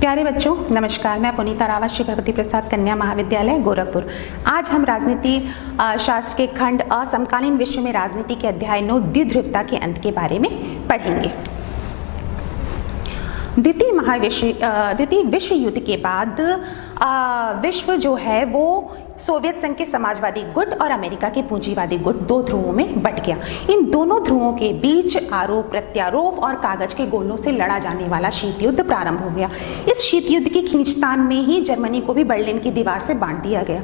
प्यारे बच्चों नमस्कार। मैं पुनीता रावत, श्री भगवती प्रसाद कन्या महाविद्यालय गोरखपुर। आज हम राजनीति शास्त्र के खंड समकालीन विश्व में राजनीति के अध्याय 9 द्विध्रुवता के अंत के बारे में पढ़ेंगे। द्वितीय विश्व युद्ध के बाद विश्व जो है वो सोवियत संघ के समाजवादी गुट और अमेरिका के पूंजीवादी गुट दो ध्रुवों में बंट गया। इन दोनों ध्रुवों के बीच आरोप प्रत्यारोप और कागज के गोलों से लड़ा जाने वाला शीत युद्ध प्रारंभ हो गया। इस शीत युद्ध की खींचतान में ही जर्मनी को भी बर्लिन की दीवार से बांट दिया गया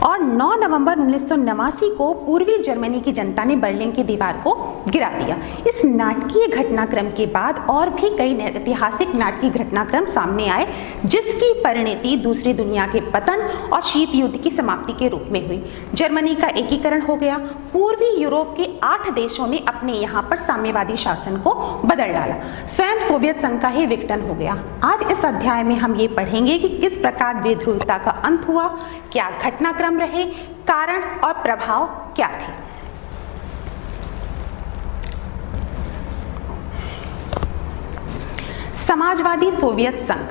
और 9 नवंबर 1989 को पूर्वी जर्मनी की जनता ने बर्लिन की दीवार को गिरा दिया। इस नाटकीय घटनाक्रम के बाद और भी कई ऐतिहासिक नाटकीय घटनाक्रम सामने आए, जिसकी परिणति दूसरी दुनिया के पतन और शीत युद्ध की समाप्ति के रूप में हुई। जर्मनी का एकीकरण हो गया। पूर्वी यूरोप के 8 देशों ने अपने यहाँ पर साम्यवादी शासन को बदल डाला। स्वयं सोवियत संघ का ही विघटन हो गया। आज इस अध्याय में हम ये पढ़ेंगे कि किस प्रकार द्विध्रुवता का अंत हुआ, क्या घटनाक्रम रहे, कारण और प्रभाव क्या थे। समाजवादी सोवियत संघ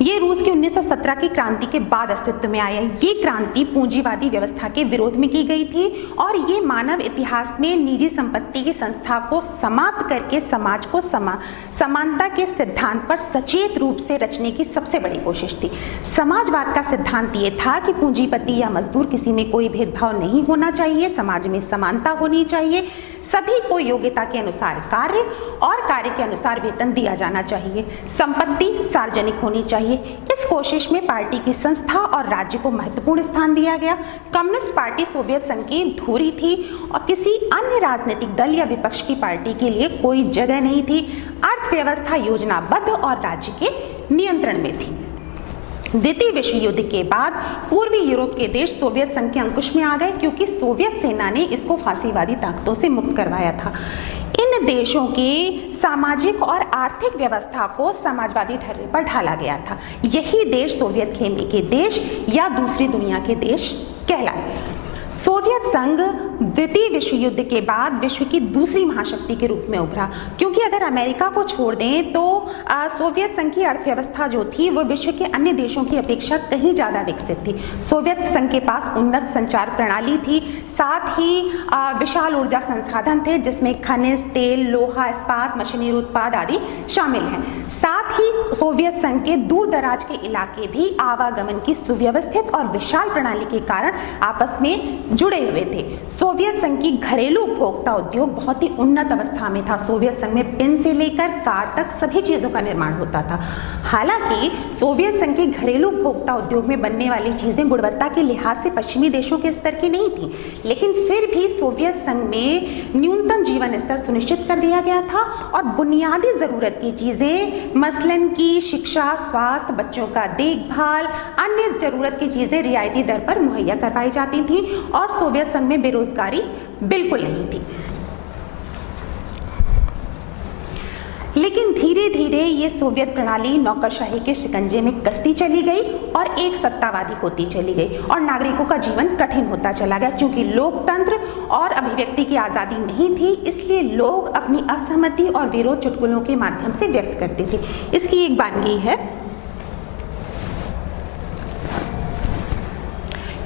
ये रूस की 1917 की क्रांति के बाद अस्तित्व में आया। ये क्रांति पूंजीवादी व्यवस्था के विरोध में की गई थी और ये मानव इतिहास में निजी संपत्ति की संस्था को समाप्त करके समाज को समानता के सिद्धांत पर सचेत रूप से रचने की सबसे बड़ी कोशिश थी। समाजवाद का सिद्धांत ये था कि पूंजीपति या मजदूर किसी में कोई भेदभाव नहीं होना चाहिए, समाज में समानता होनी चाहिए, सभी को योग्यता के अनुसार कार्य और कार्य के अनुसार वेतन दिया जाना चाहिए, संपत्ति सार्वजनिक होनी चाहिए। इस कोशिश में पार्टी की संस्था और राज्य को महत्वपूर्ण स्थान दिया गया। कम्युनिस्ट पार्टी सोवियत संघ की धुरी थी और किसी अन्य राजनीतिक दल या विपक्ष की पार्टी के लिए कोई जगह नहीं थी। अर्थव्यवस्था योजनाबद्ध और राज्य के नियंत्रण में थी। द्वितीय विश्व युद्ध के बाद पूर्वी यूरोप के देश सोवियत संघ के अंकुश में आ गए, क्योंकि सोवियत सेना ने इसको फांसीवादी ताकतों से मुक्त करवाया था। इन देशों की सामाजिक और आर्थिक व्यवस्था को समाजवादी ढर्रे पर ढाला गया था। यही देश सोवियत खेमे के देश या दूसरी दुनिया के देश कहलाए। सोवियत संघ द्वितीय विश्व युद्ध के बाद विश्व की दूसरी महाशक्ति के रूप में उभरा, क्योंकि अगर अमेरिका को छोड़ दें तो सोवियत संघ की अर्थव्यवस्था जो थी वो विश्व के अन्य देशों की अपेक्षा कहीं ज़्यादा विकसित थी। सोवियत संघ के पास उन्नत संचार प्रणाली थी, साथ ही विशाल ऊर्जा संसाधन थे जिसमें खनिज, तेल, लोहा, इस्पात, मशीनरी उत्पाद आदि शामिल हैं। साथ ही सोवियत संघ के दूर दराज के इलाके भी आवागमन की सुव्यवस्थित और विशाल प्रणाली के कारण आपस में जुड़े हुए थे। सोवियत संघ की घरेलू उपभोक्ता उद्योग बहुत ही उन्नत अवस्था में था। सोवियत संघ में पेन से लेकर कार तक सभी चीजों का निर्माण होता था। हालांकि सोवियत संघ के घरेलू उपभोक्ता उद्योग में बनने वाली चीजें गुणवत्ता के लिहाज से पश्चिमी देशों के स्तर की नहीं थी, लेकिन फिर भी सोवियत संघ में न्यूनतम जीवन स्तर सुनिश्चित कर दिया गया था और बुनियादी जरूरत की चीजें मसलन की शिक्षा, स्वास्थ्य, बच्चों का देखभाल, अन्य जरूरत की चीजें रियायती दर पर मुहैया करवाई जाती थी और सोवियत संघ में बेरोजगारी बिल्कुल नहीं थी। लेकिन धीरे धीरे ये सोवियत प्रणाली नौकरशाही के शिकंजे में कसती चली गई और एक सत्तावादी होती चली गई और नागरिकों का जीवन कठिन होता चला गया। क्योंकि लोकतंत्र और अभिव्यक्ति की आज़ादी नहीं थी, इसलिए लोग अपनी असहमति और विरोध चुटकुलों के माध्यम से व्यक्त करते थे। इसकी एक वानगी है।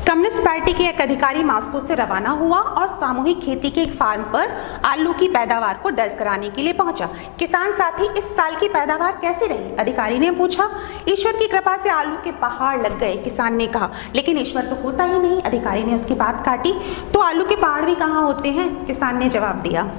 कम्युनिस्ट पार्टी के एक अधिकारी मॉस्को से रवाना हुआ और सामूहिक खेती के एक फार्म पर आलू की पैदावार को दर्ज कराने के लिए पहुंचा। किसान साथी, इस साल की पैदावार कैसी रही? अधिकारी ने पूछा। ईश्वर की कृपा से आलू के पहाड़ लग गए, किसान ने कहा। लेकिन ईश्वर तो होता ही नहीं, अधिकारी ने उसकी बात काटी। तो आलू के पहाड़ भी कहाँ होते हैं? किसान ने जवाब दिया।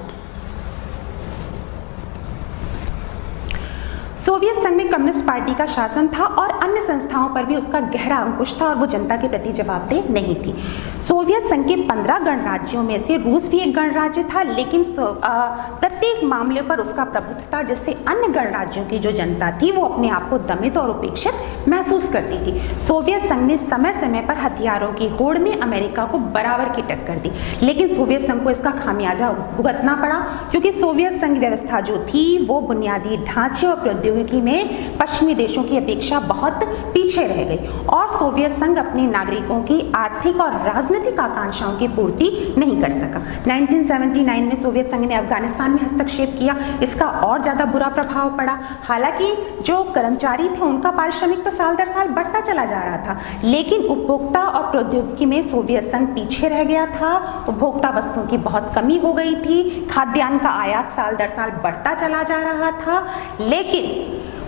सोवियत संघ में कम्युनिस्ट पार्टी का शासन था और अन्य संस्थाओं पर भी उसका गहरा अंकुश था और वो जनता के प्रति जवाबदेह नहीं थी। सोवियत संघ के 15 गणराज्यों में से रूस भी एक गणराज्य था, लेकिन प्रत्येक मामले पर उसका प्रभुत्व था, जिससे अन्य गणराज्यों की जो जनता थी वो अपने आप को दमित और उपेक्षित महसूस करती थी। सोवियत संघ ने समय समय पर हथियारों की होड़ में अमेरिका को बराबर की टक्कर दी, लेकिन सोवियत संघ को इसका खामियाजा भुगतना पड़ा, क्योंकि सोवियत संघ व्यवस्था जो थी वो बुनियादी ढांचे और प्रौद्योगिकी में पश्चिमी देशों की अपेक्षा बहुत पीछे रह गई और सोवियत संघ अपने नागरिकों की आर्थिक और राजनीतिक राजनीतिक आकांक्षाओं की पूर्ति नहीं कर सका। 1979 में सोवियत संघ ने अफगानिस्तान में हस्तक्षेप किया, इसका और ज़्यादा बुरा प्रभाव पड़ा। हालांकि जो कर्मचारी थे उनका पारिश्रमिक तो साल दर साल बढ़ता चला जा रहा था, लेकिन उपभोक्ता और प्रौद्योगिकी में सोवियत संघ पीछे रह गया था। उपभोक्ता वस्तुओं की बहुत कमी हो गई थी, खाद्यान्न का आयात साल दर साल बढ़ता चला जा रहा था। लेकिन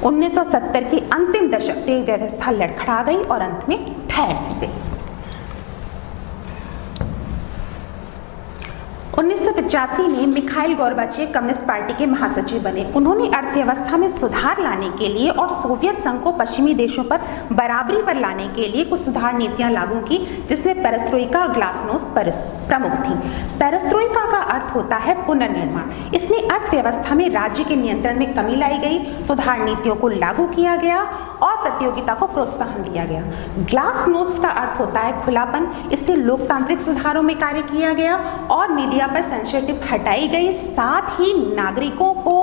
1970 के अंतिम दशक में व्यवस्था लड़खड़ा गई और अंत में ठहर सी गई। 1985 में मिखाइल गोर्बाचेव कम्युनिस्ट पार्टी के महासचिव बने। उन्होंने अर्थव्यवस्था में सुधार लाने के लिए और सोवियत संघ को पश्चिमी देशों पर बराबरी पर लाने के लिए कुछ सुधार नीतियां लागू की, जिसमें पेरेस्ट्रोइका और ग्लासनोस्ट प्रमुख थी। पेरेस्ट्रोइका का अर्थ होता है पुनर्निर्माण। इसमें अर्थव्यवस्था में राज्य के नियंत्रण में कमी लाई गई, सुधार नीतियों को लागू किया गया और प्रतियोगिता को प्रोत्साहन दिया गया। ग्लासनोस्ट का अर्थ होता है खुलापन। इससे लोकतांत्रिक सुधारों में कार्य किया गया और मीडिया पर सेंसरशिप हटाई गई, साथ ही नागरिकों को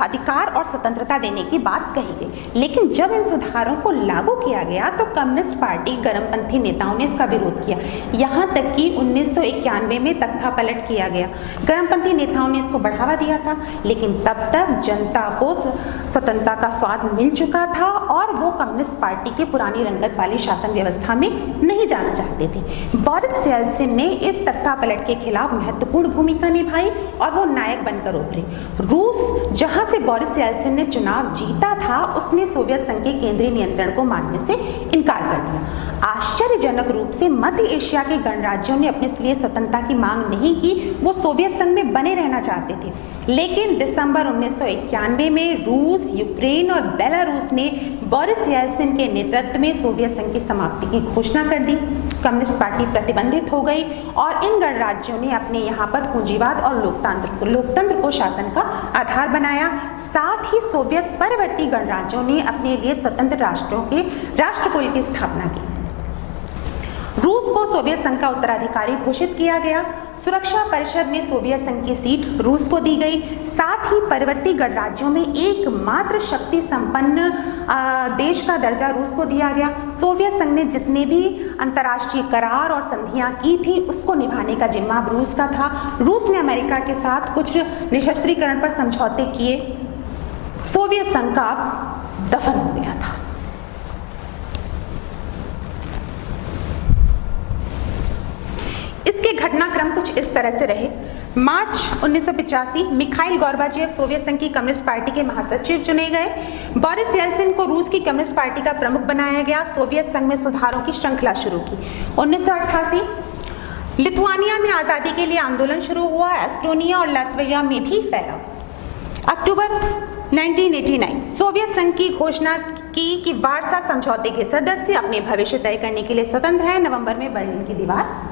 अधिकार और स्वतंत्रता देने की बात कही गई। लेकिन जब इन सुधारों को लागू किया गया तो कम्युनिस्ट पार्टी गर्मपंथी नेताओं ने इसका विरोध किया। यहाँ तक कि 1991 में तख्ता पलट किया गया। गर्मपंथी नेताओं ने इसको बढ़ावा दिया था, लेकिन तब तक जनता को स्वतंत्रता का स्वाद मिल चुका था और वो कम्युनिस्ट पार्टी के पुरानी रंगत वाली शासन व्यवस्था में नहीं जाना चाहते थे। बोरिस येल्त्सिन ने इस तख्ता पलट के खिलाफ महत्वपूर्ण भूमिका निभाई और वो नायक बनकर उभरे। रूस, जहां से बोरिस येल्त्सिन ने चुनाव जीता था, उसने सोवियत संघ के केंद्रीय नियंत्रण को मानने से इनकार कर दिया। आश्चर्यजनक रूप से मध्य एशिया के गणराज्यों ने अपने लिए स्वतंत्रता की मांग नहीं की, वो सोवियत संघ में बने रहना चाहते थे। लेकिन दिसंबर 1991 में रूस, यूक्रेन और बेलारूस ने बोरिस येल्त्सिन के नेतृत्व में सोवियत संघ की समाप्ति की घोषणा कर दी। कम्युनिस्ट पार्टी प्रतिबंधित हो गई और इन गणराज्यों ने अपने यहाँ पर पूंजीवाद और लोकतंत्र को शासन का आधार बनाया। साथ ही सोवियत परवर्ती गणराज्यों ने अपने लिए स्वतंत्र राष्ट्रों के राष्ट्रकुल की स्थापना की। रूस को सोवियत संघ का उत्तराधिकारी घोषित किया गया। सुरक्षा परिषद में सोवियत संघ की सीट रूस को दी गई। साथ ही परवर्ती गणराज्यों में एकमात्र शक्ति संपन्न देश का दर्जा रूस को दिया गया। सोवियत संघ ने जितने भी अंतर्राष्ट्रीय करार और संधियां की थी, उसको निभाने का जिम्मा रूस का था। रूस ने अमेरिका के साथ कुछ निशस्त्रीकरण पर समझौते किए। सोवियत संघ का दफन हो गया था। इसके घटनाक्रम कुछ इस तरह से रहे। मार्च 1985 मिखाइल गोर्बाचेव सोवियत संघ की कम्युनिस्ट पार्टी के महासचिव चुने गए। बोरिस येल्त्सिन को रूस की कम्युनिस्ट पार्टी का प्रमुख बनाया गया। सोवियत संघ में सुधारों की श्रृंखला शुरू की। 1988 लिथुआनिया में आज़ादी के लिए आंदोलन शुरू हुआ। एस्टोनिया और लातविया में भी फैला। अक्टूबर 1989 सोवियत संघ की घोषणा की कि वार्सा समझौते के सदस्य अपने भविष्य तय करने के लिए स्वतंत्र हैं। नवंबर में बर्लिन की दीवार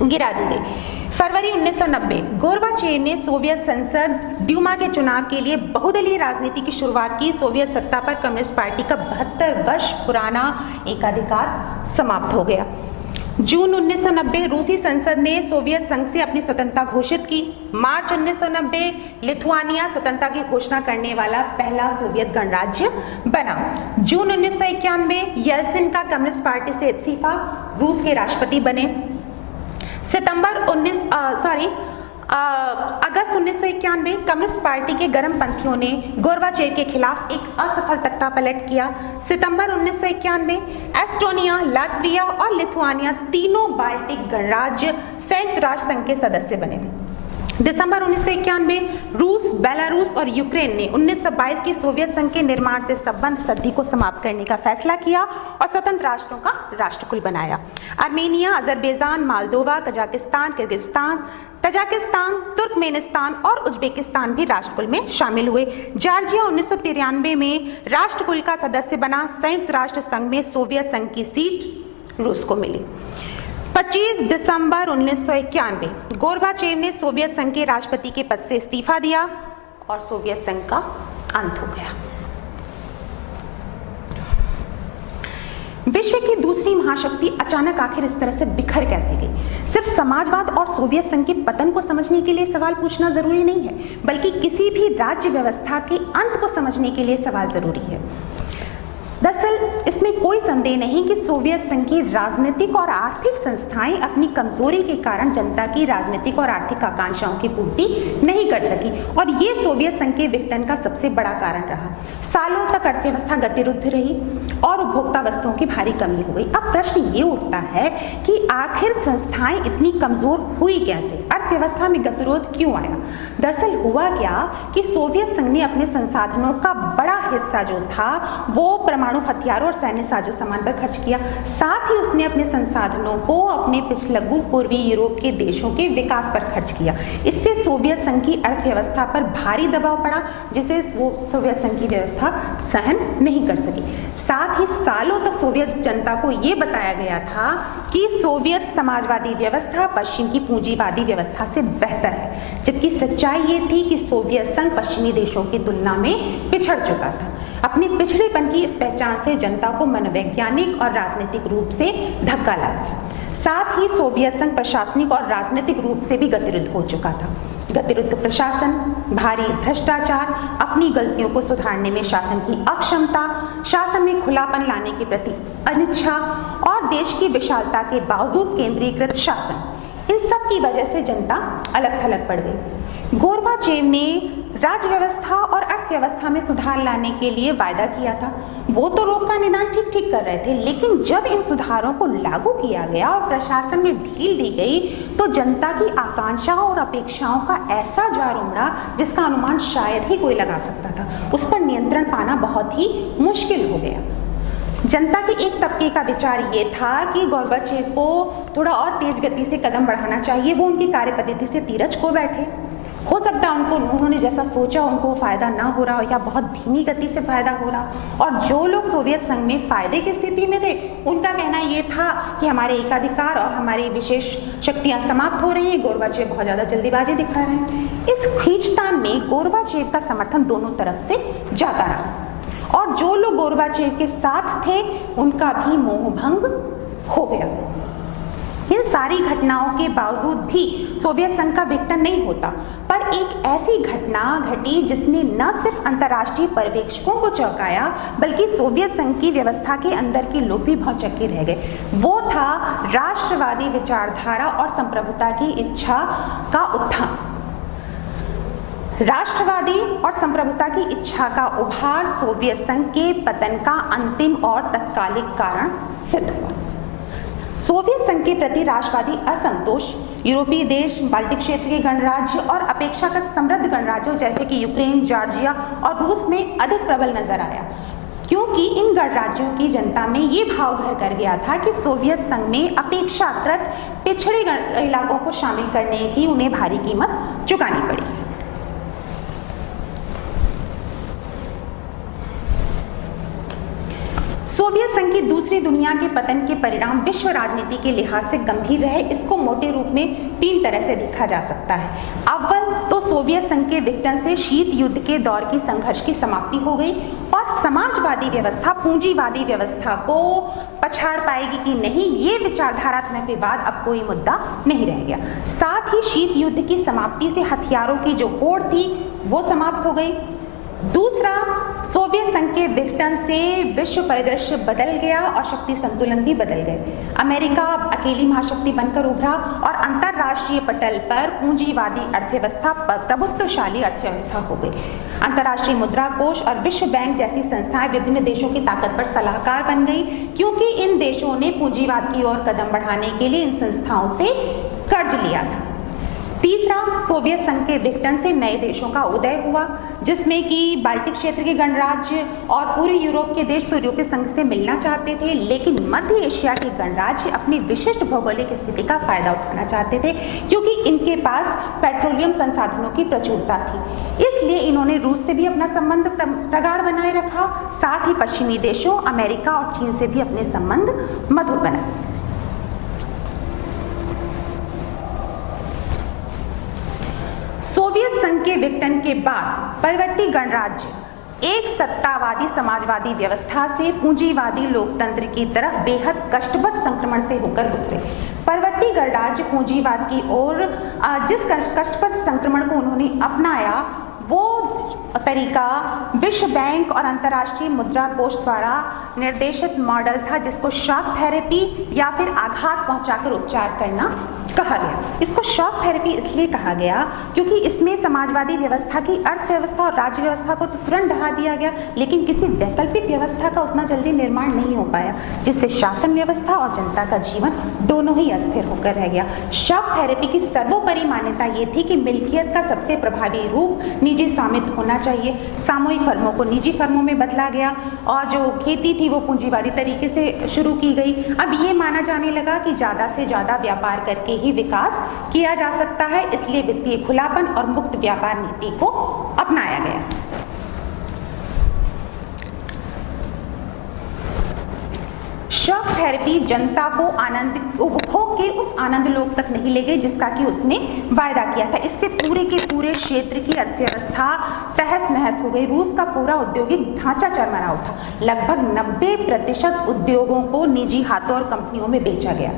गिरा दी गई। फरवरी 1990 गोर्बाचेव ने सोवियत संसद ड्यूमा के चुनाव के लिए बहुदलीय राजनीति की शुरुआत की। सोवियत सत्ता पर कम्युनिस्ट पार्टी का 72 वर्ष पुराना एकाधिकार समाप्त हो गया। जून 1990 रूसी संसद ने सोवियत संघ से अपनी स्वतंत्रता घोषित की। मार्च 1990 लिथुआनिया स्वतंत्रता की घोषणा करने वाला पहला सोवियत गणराज्य बना। जून 1991 येल्त्सिन का कम्युनिस्ट पार्टी से इस्तीफा, रूस के राष्ट्रपति बने। अगस्त 1991 कम्युनिस्ट पार्टी के गर्मपंथियों ने गोर्बाचेव के खिलाफ एक असफल तख्ता पलट किया। सितंबर 1991 एस्टोनिया, लातविया और लिथुआनिया तीनों बाल्टिक गणराज्य संयुक्त राष्ट्र संघ के सदस्य बने। दिसंबर 1991 रूस, बेलारूस और यूक्रेन ने 1922 की सोवियत संघ के निर्माण से संबंध संधि को समाप्त करने का फैसला किया और स्वतंत्र राष्ट्रों का राष्ट्रकुल बनाया। Armenia, Azerbaijan, Moldova, Kazakhstan, Kyrgyzstan, Tajikistan, Turkmenistan और उज्बेकिस्तान भी राष्ट्रकुल में शामिल हुए। जॉर्जिया 1993 में राष्ट्रकुल का सदस्य बना। संयुक्त राष्ट्र संघ में सोवियत संघ की सीट रूस को मिली। 25 दिसंबर 1991 गोर्बाचेव ने सोवियत संघ के राष्ट्रपति के पद से इस्तीफा दिया और सोवियत संघ का अंत हो गया। विश्व की दूसरी महाशक्ति अचानक आखिर इस तरह से बिखर कैसे गई? सिर्फ समाजवाद और सोवियत संघ के पतन को समझने के लिए सवाल पूछना जरूरी नहीं है, बल्कि किसी भी राज्य व्यवस्था के अंत को समझने के लिए सवाल जरूरी है। दरअसल इसमें कोई संदेह नहीं कि सोवियत संघ की राजनीतिक और आर्थिक संस्थाएं अपनी कमजोरी के कारण जनता की राजनीतिक और आर्थिक आकांक्षाओं की पूर्ति नहीं कर सकी और ये सोवियत संघ के विघटन का सबसे बड़ा कारण रहा। सालों तक अर्थव्यवस्था गतिरुद्ध रही और उपभोक्ता वस्तुओं की भारी कमी हो गई। अब प्रश्न ये उठता है कि आखिर संस्थाएं इतनी कमजोर हुई कैसे, अर्थव्यवस्था में गतिरोध क्यों आया। दरअसल हुआ क्या कि सोवियत संघ ने अपने संसाधनों का बड़ा हिस्सा जो था वो परमाणु हथियारों और सैन्य साजो सामान पर खर्च किया। साथ ही उसने अपने संसाधनों को अपने पिछलग्गू पूर्वी यूरोप के देशों के विकास पर खर्च किया। इससे सोवियत संघ की अर्थव्यवस्था पर भारी दबाव पड़ा जिसे वो सोवियत संघ की व्यवस्था सहन नहीं कर सकी। साथ ही सालों तक सोवियत जनता को ये बताया गया था कि सोवियत समाजवादी व्यवस्था पश्चिम की पूंजीवादी व्यवस्था से बेहतर है, जबकि सच्चाई ये थी कि सोवियत संघ पश्चिमी देशों की तुलना में पिछड़ चुका था। अपने पिछड़ेपन की इस पहचान से जनता को मनोवैज्ञानिक और राजनीतिक रूप से धक्का लगा। साथ ही सोवियत संघ प्रशासनिक और राजनीतिक रूप से भी गतिरुद्ध हो चुका था। गतिरुद्ध प्रशासन, भारी भ्रष्टाचार, अपनी गलतियों को सुधारने में शासन की अक्षमता, शासन में खुलापन लाने के प्रति अनिच्छा और देश की विशालता के बावजूद केंद्रीकृत शासन, इन सब की वजह से जनता अलग थलग पड़ गई। गोर्बाचेव ने राज्य व्यवस्था और अर्थव्यवस्था में सुधार लाने के लिए वायदा किया था। वो तो रोग का निदान ठीक कर रहे थे, लेकिन जब इन सुधारों को लागू किया गया और प्रशासन में ढील दी गई तो जनता की आकांक्षाओं और अपेक्षाओं का ऐसा जार उमड़ा जिसका अनुमान शायद ही कोई लगा सकता था। उस पर नियंत्रण पाना बहुत ही मुश्किल हो गया। जनता के एक तबके का विचार ये था कि गोर्बाचेव को थोड़ा और तेज गति से कदम बढ़ाना चाहिए, वो उनकी कार्य पद्धति से धीरज खो बैठे। हो सकता है उन्होंने जैसा सोचा उनको फायदा ना हो रहा हो या बहुत धीमी गति से फायदा हो रहा। और जो लोग सोवियत संघ में फायदे की स्थिति में थे उनका कहना ये था कि हमारे एकाधिकार और हमारी विशेष शक्तियां समाप्त हो रही हैं, गोर्बाचेव बहुत ज्यादा जल्दीबाजी दिखा रहे हैं। इस खींचतान में गोर्बाचेव का समर्थन दोनों तरफ से जाता रहा और जो लोग गोर्बाचेव के साथ थे उनका भी मोहभंग हो गया। इन सारी घटनाओं के बावजूद भी सोवियत संघ का विघटन नहीं होता, पर एक ऐसी घटना घटी जिसने न सिर्फ अंतर्राष्ट्रीय पर्यवेक्षकों को चौंकाया बल्कि सोवियत संघ की व्यवस्था के अंदर के लोग भी भौचक्के रह गए। वो था राष्ट्रवादी विचारधारा और संप्रभुता की इच्छा का उत्थान। राष्ट्रवादी और संप्रभुता की इच्छा का उभार सोवियत संघ के पतन का अंतिम और तत्कालिक कारण सिद्ध हुआ। सोवियत संघ के प्रति राष्ट्रवादी असंतोष यूरोपीय देश, बाल्टिक क्षेत्र के गणराज्य और अपेक्षाकृत समृद्ध गणराज्यों जैसे कि यूक्रेन, जॉर्जिया और रूस में अधिक प्रबल नजर आया, क्योंकि इन गणराज्यों की जनता में ये भाव घर कर गया था कि सोवियत संघ में अपेक्षाकृत पिछड़े इलाकों को शामिल करने की उन्हें भारी कीमत चुकानी पड़ी। सोवियत संघ की दूसरी दुनिया के पतन के परिणाम विश्व राजनीति के लिहाज से गंभीर रहे। इसको मोटे रूप में 3 तरह से देखा जा सकता है। अव्वल तो सोवियत संघ के विघटन से शीत युद्ध के दौर की संघर्ष की समाप्ति हो गई और समाजवादी व्यवस्था पूंजीवादी व्यवस्था को पछाड़ पाएगी कि नहीं, ये विचारधारात्मक विवाद अब कोई मुद्दा नहीं रह गया। साथ ही शीत युद्ध की समाप्ति से हथियारों की जो होड़ थी वो समाप्त हो गई। दूसरा, सोवियत संघ के विघटन से विश्व परिदृश्य बदल गया और शक्ति संतुलन भी बदल गए। अमेरिका अकेली महाशक्ति बनकर उभरा और अंतरराष्ट्रीय पटल पर पूंजीवादी अर्थव्यवस्था पर प्रभुत्वशाली अर्थव्यवस्था हो गई। अंतरराष्ट्रीय मुद्रा कोष और विश्व बैंक जैसी संस्थाएं विभिन्न देशों की ताकत पर सलाहकार बन गई, क्योंकि इन देशों ने पूंजीवाद की ओर कदम बढ़ाने के लिए इन संस्थाओं से कर्ज लिया था। तीसरा, सोवियत संघ के विघटन से नए देशों का उदय हुआ, जिसमें कि बाल्टिक क्षेत्र के गणराज्य और पूर्वी यूरोप के देश तो यूरोपीय संघ से मिलना चाहते थे, लेकिन मध्य एशिया के गणराज्य अपनी विशिष्ट भौगोलिक स्थिति का फायदा उठाना चाहते थे, क्योंकि इनके पास पेट्रोलियम संसाधनों की प्रचुरता थी। इसलिए इन्होंने रूस से भी अपना संबंध प्रगाढ़ बनाए रखा, साथ ही पश्चिमी देशों अमेरिका और चीन से भी अपने संबंध मधुर बनाए। सोवियत संघ के विघटन के बाद परवर्ती गणराज्य एक सत्तावादी समाजवादी व्यवस्था से पूंजीवादी लोकतंत्र की तरफ बेहद कष्टप्रद संक्रमण से होकर गुजरे। परवर्ती गणराज्य पूंजीवाद की ओर जिस कष्टप्रद संक्रमण को उन्होंने अपनाया वो तरीका विश्व बैंक और अंतर्राष्ट्रीय मुद्रा कोष द्वारा निर्देशित मॉडल था, जिसको शॉक थेरेपी या फिर आघात पहुंचाकर उपचार करना कहा गया। इसको शॉक थेरेपी इसलिए कहा गया क्योंकि इसमें समाजवादी व्यवस्था की अर्थव्यवस्था और राज्य व्यवस्था को तो तुरंत ढहा दिया गया, लेकिन किसी वैकल्पिक व्यवस्था का उतना जल्दी निर्माण नहीं हो पाया, जिससे शासन व्यवस्था और जनता का जीवन दोनों ही अस्थिर होकर रह गया। शॉक थेरेपी की सर्वोपरि मान्यता ये थी कि मिल्कियत का सबसे प्रभावी रूप निजी स्वामित्व होना चाहिए। सामूहिक फर्मों को निजी फर्मों में बदला गया और जो खेती थी वो पूंजीवादी तरीके से शुरू की गई। अब ये माना जाने लगा कि ज़्यादा से ज़्यादा व्यापार करके ही विकास किया जा सकता है, इसलिए वित्तीय खुलापन और मुक्त व्यापार नीति को अपनाया गया। शॉक थेरेपी जनता को आनंद उपभोग के उस आनंद लोक तक नहीं ले गई जिसका कि उसने वायदा किया था। इससे पूरे के पूरे क्षेत्र की अर्थव्यवस्था तहस नहस हो गई। रूस का पूरा औद्योगिक ढांचा चरमरा उठा। लगभग 90% उद्योगों को निजी हाथों और कंपनियों में बेचा गया।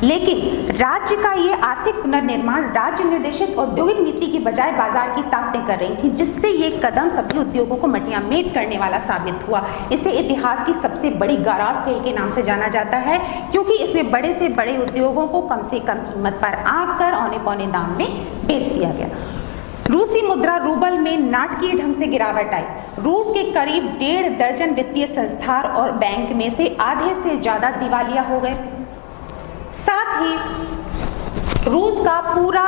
लेकिन राज्य का ये आर्थिक पुनर्निर्माण राज्य निर्देशित औद्योगिक नीति की बजाय बाजार की ताकतें कर रही थी, जिससे ये कदम सभी उद्योगों को मटियामेट करने वाला साबित हुआ। इसे इतिहास की सबसे बड़ी गाराज सेल के नाम से जाना जाता है, क्योंकि इसमें बड़े से बड़े उद्योगों को कम से कम कीमत पर आकर औने पौने दाम में बेच दिया गया। रूसी मुद्रा रूबल में नाटकीय ढंग से गिरावट आई। रूस के करीब 1.5 दर्जन वित्तीय संस्थान और बैंक में से आधे से ज्यादा दिवालिया हो गए। साथ ही रूस का पूरा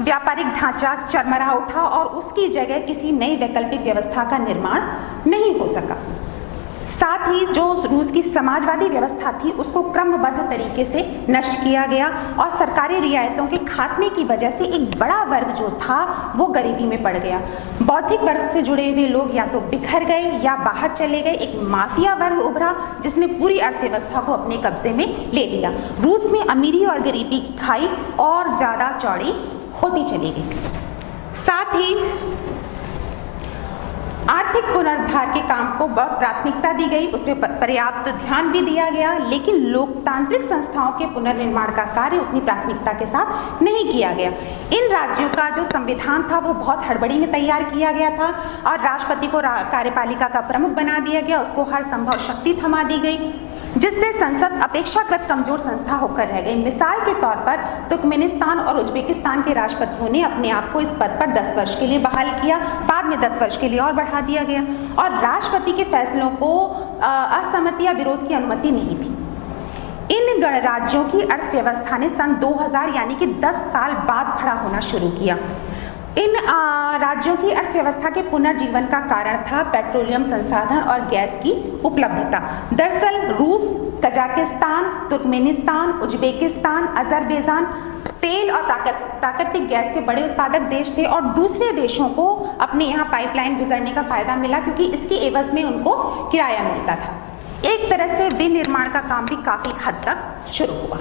व्यापारिक ढांचा चरमरा उठा और उसकी जगह किसी नई वैकल्पिक व्यवस्था का निर्माण नहीं हो सका। साथ ही जो रूस की समाजवादी व्यवस्था थी उसको क्रमबद्ध तरीके से नष्ट किया गया और सरकारी रियायतों के खात्मे की वजह से एक बड़ा वर्ग जो था वो गरीबी में पड़ गया। बौद्धिक वर्ग से जुड़े हुए लोग या तो बिखर गए या बाहर चले गए। एक माफिया वर्ग उभरा जिसने पूरी अर्थव्यवस्था को अपने कब्जे में ले लिया। रूस में अमीरी और गरीबी की खाई और ज्यादा चौड़ी होती चली गई। साथ ही आर्थिक पुनरुद्धार के काम को बहुत प्राथमिकता दी गई, उसमें पर्याप्त ध्यान भी दिया गया, लेकिन लोकतांत्रिक संस्थाओं के पुनर्निर्माण का कार्य उतनी प्राथमिकता के साथ नहीं किया गया। इन राज्यों का जो संविधान था वो बहुत हड़बड़ी में तैयार किया गया था और राष्ट्रपति को कार्यपालिका का प्रमुख बना दिया गया। उसको हर संभव शक्ति थमा दी गई, जिससे संसद अपेक्षाकृत कमजोर संस्था होकर रह गई। मिसाल के तौर पर तुर्कमेनिस्तान और उज्बेकिस्तान के राष्ट्रपतियों ने अपने आप को इस पद पर 10 वर्ष के लिए बहाल किया, बाद में 10 वर्ष के लिए और बढ़ा दिया गया और राष्ट्रपति के फैसलों को असहमति या विरोध की अनुमति नहीं थी। इन गणराज्यों की अर्थव्यवस्था ने सन 2000 यानी कि 10 साल बाद खड़ा होना शुरू किया। इन राज्यों की अर्थव्यवस्था के पुनर्जीवन का कारण था पेट्रोलियम संसाधन और गैस की उपलब्धता। दरअसल रूस, कजाकिस्तान, तुर्कमेनिस्तान, उज्बेकिस्तान, अजरबैजान तेल और प्राकृतिक गैस के बड़े उत्पादक देश थे और दूसरे देशों को अपने यहाँ पाइपलाइन गुजरने का फायदा मिला क्योंकि इसके एवज में उनको किराया मिलता था। एक तरह से विनिर्माण का काम भी काफी हद तक शुरू हुआ।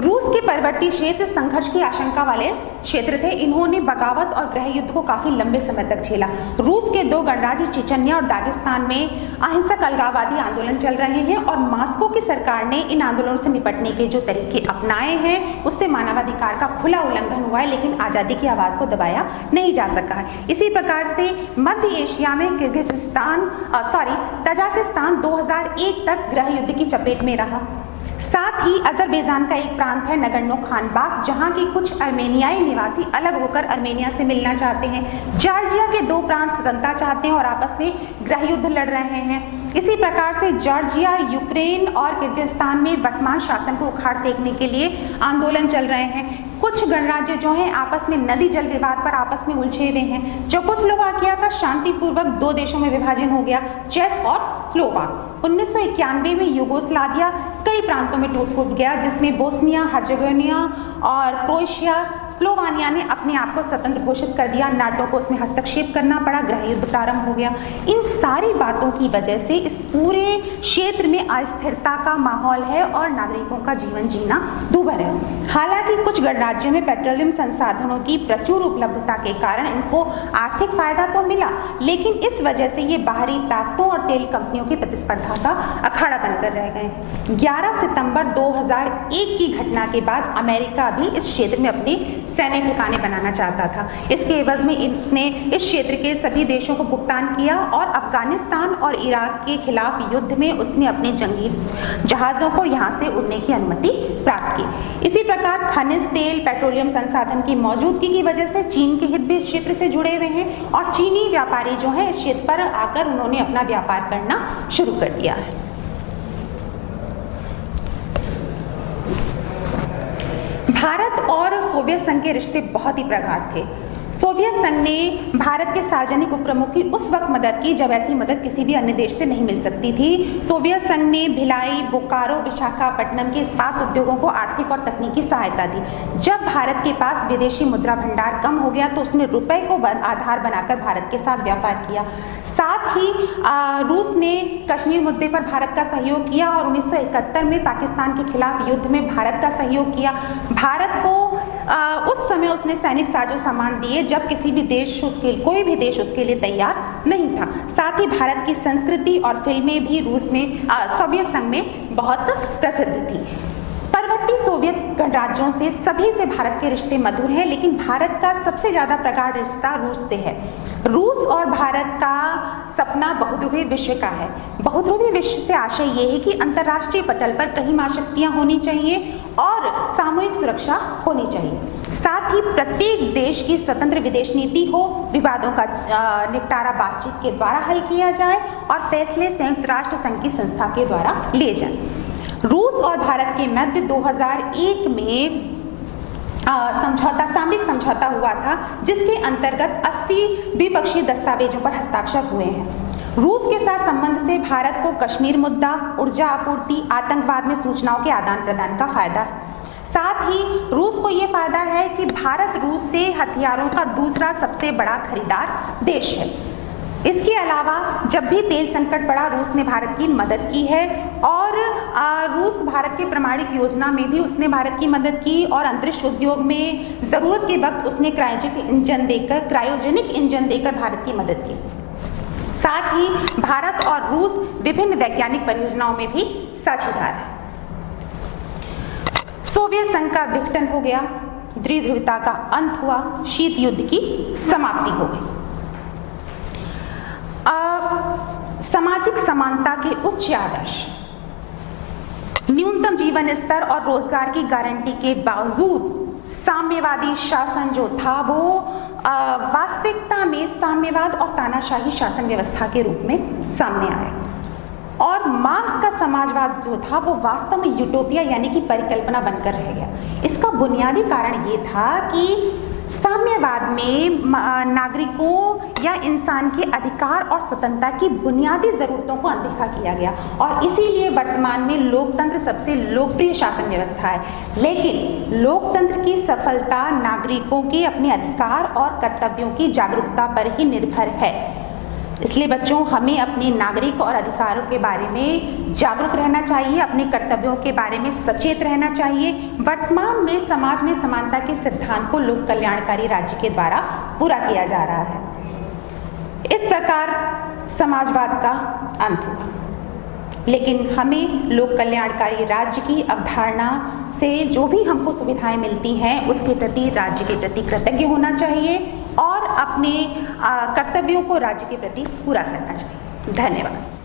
रूस के परवर्ती क्षेत्र संघर्ष की आशंका वाले क्षेत्र थे। इन्होंने बगावत और गृह युद्ध को काफी लंबे समय तक झेला। रूस के 2 गणराज्य चेचन्या और दागिस्तान में अहिंसक अलगाववादी आंदोलन चल रहे हैं और मॉस्को की सरकार ने इन आंदोलनों से निपटने के जो तरीके अपनाए हैं उससे मानवाधिकार का खुला उल्लंघन हुआ है, लेकिन आजादी की आवाज को दबाया नहीं जा सका है। इसी प्रकार से मध्य एशिया में तजाकिस्तान 2001 तक गृह युद्ध की चपेट में रहा। साथ ही अजरबैजान का एक प्रांत है नगर्नो खारबाख, जहां की कुछ अर्मेनियाई निवासी अलग होकर अर्मेनिया से मिलना चाहते हैं। जॉर्जिया के 2 प्रांत स्वतंत्रता चाहते हैं और आपस में गृह युद्ध लड़ रहे हैं। इसी प्रकार से जॉर्जिया, यूक्रेन और किर्गिस्तान में वर्तमान शासन को उखाड़ फेंकने के लिए आंदोलन चल रहे हैं। कुछ गणराज्य जो हैं आपस में नदी जल विवाद पर आपस में उलझे हुए हैं। चेकोस्लोवाकिया का शांतिपूर्वक 2 देशों में विभाजन हो गया, चेक और स्लोवाक। 1991 में यूगोस्लाविया कई प्रांतों में टूट फूट गया, जिसमें बोस्निया हर्जेगोविना और क्रोएशिया, स्लोवानिया ने अपने आप को स्वतंत्र घोषित कर दिया। नाटो को उसमें हस्तक्षेप करना पड़ा, गृह युद्ध प्रारंभ हो गया। इन सारी बातों की वजह से इस पूरे क्षेत्र में अस्थिरता का माहौल है और नागरिकों का जीवन जीना दूभर है। हालांकि कुछ गणराज्यों में पेट्रोलियम संसाधनों की प्रचुर उपलब्धता के कारण इनको आर्थिक फायदा तो मिला, लेकिन इस वजह से ये बाहरी ताकतों और तेल कंपनियों की प्रतिस्पर्धा का अखाड़ा बनकर रह गए। 11 सितंबर 2001 की घटना के बाद अमेरिका भी इस क्षेत्र में अपने सैन्य ठिकाने बनाना चाहता था। इसके एवज में इसने इस क्षेत्र के सभी देशों को भुगतान किया और अफगानिस्तान और इराक के खिलाफ युद्ध में उसने अपने जंगी जहाज़ों को यहाँ से उड़ने की अनुमति प्राप्त की। इसी प्रकार खनिज तेल, पेट्रोलियम संसाधन की मौजूदगी की वजह से चीन के हित भी इस क्षेत्र से जुड़े हुए हैं और चीनी व्यापारी जो हैं इस क्षेत्र पर आकर उन्होंने अपना व्यापार करना शुरू कर दिया है। भारत और सोवियत संघ के रिश्ते बहुत ही प्रगाढ़ थे। सोवियत संघ ने भारत के सार्वजनिक उपक्रमों की उस वक्त मदद की जब ऐसी मदद किसी भी अन्य देश से नहीं मिल सकती थी। सोवियत संघ ने भिलाई, बोकारो, विशाखापट्टनम के इस्पात उद्योगों को आर्थिक और तकनीकी सहायता दी। जब भारत के पास विदेशी मुद्रा भंडार कम हो गया तो उसने रुपए को आधार बनाकर भारत के साथ व्यापार किया। साथ ही रूस ने कश्मीर मुद्दे पर भारत का सहयोग किया और 1971 में पाकिस्तान के खिलाफ युद्ध में भारत का सहयोग किया। भारत को उस समय उसने सैनिक साजो सामान दिए जब किसी भी देश कोई भी देश उसके लिए तैयार नहीं था। साथ ही भारत की संस्कृति और फिल्में भी सोवियत संघ में बहुत प्रसिद्ध थी। परवर्ती सोवियत गणराज्यों से सभी से भारत के रिश्ते मधुर हैं, लेकिन भारत का सबसे ज्यादा प्रगाढ़ रिश्ता रूस से है। रूस और भारत का सपना बहुध्रुवी विश्व का है। बहुध्रुवी विश्व से आशय ये है कि अंतर्राष्ट्रीय पटल पर कई महाशक्तियां होनी चाहिए और सामूहिक सुरक्षा होनी चाहिए। साथ ही प्रत्येक देश की स्वतंत्र विदेश नीति हो, विवादों का निपटारा बातचीत के द्वारा हल किया जाए और फैसले संयुक्त राष्ट्र संघ की संस्था के द्वारा लिए जाएं। रूस और भारत के मध्य 2001 में सामरिक समझौता हुआ था, जिसके अंतर्गत 80 द्विपक्षीय दस्तावेजों पर हस्ताक्षर हुए हैं। रूस के साथ संबंध से भारत को कश्मीर मुद्दा, ऊर्जा आपूर्ति, आतंकवाद में सूचनाओं के आदान प्रदान का फायदा है। साथ ही रूस को ये फायदा है कि भारत रूस से हथियारों का दूसरा सबसे बड़ा खरीदार देश है। इसके अलावा जब भी तेल संकट पड़ा रूस ने भारत की मदद की है और रूस भारत के परमाणु योजना में भी उसने भारत की मदद की और अंतरिक्ष उद्योग में जरूरत के वक्त उसने क्रायोजेनिक इंजन देकर भारत की मदद की। साथ ही भारत और रूस विभिन्न वैज्ञानिक परियोजनाओं में भी साझेदार है। सोवियत संघ का विघटन हो गया, द्विध्रुवता का अंत हुआ, शीत युद्ध की समाप्ति हो गई। सामाजिक समानता के उच्च आदर्श, न्यूनतम जीवन स्तर और रोजगार की गारंटी के बावजूद साम्यवादी शासन जो था वो वास्तविकता में साम्यवाद और तानाशाही शासन व्यवस्था के रूप में सामने आया और मार्क्स का समाजवाद जो था वो वास्तव में यूटोपिया यानी कि परिकल्पना बनकर रह गया। इसका बुनियादी कारण ये था कि साम्यवाद में नागरिकों या इंसान के अधिकार और स्वतंत्रता की बुनियादी जरूरतों को अनदेखा किया गया और इसीलिए वर्तमान में लोकतंत्र सबसे लोकप्रिय शासन व्यवस्था है। लेकिन लोकतंत्र की सफलता नागरिकों के अपने अधिकार और कर्तव्यों की जागरूकता पर ही निर्भर है। इसलिए बच्चों, हमें अपने नागरिक और अधिकारों के बारे में जागरूक रहना चाहिए, अपने कर्तव्यों के बारे में सचेत रहना चाहिए। वर्तमान में समाज में समानता के सिद्धांत को लोक कल्याणकारी राज्य के द्वारा पूरा किया जा रहा है। इस प्रकार समाजवाद का अंत हुआ, लेकिन हमें लोक कल्याणकारी राज्य की अवधारणा से जो भी हमको सुविधाएं मिलती हैं उसके प्रति, राज्य के प्रति कृतज्ञ होना चाहिए और अपने कर्तव्यों को राज्य के प्रति पूरा करना चाहिए। धन्यवाद।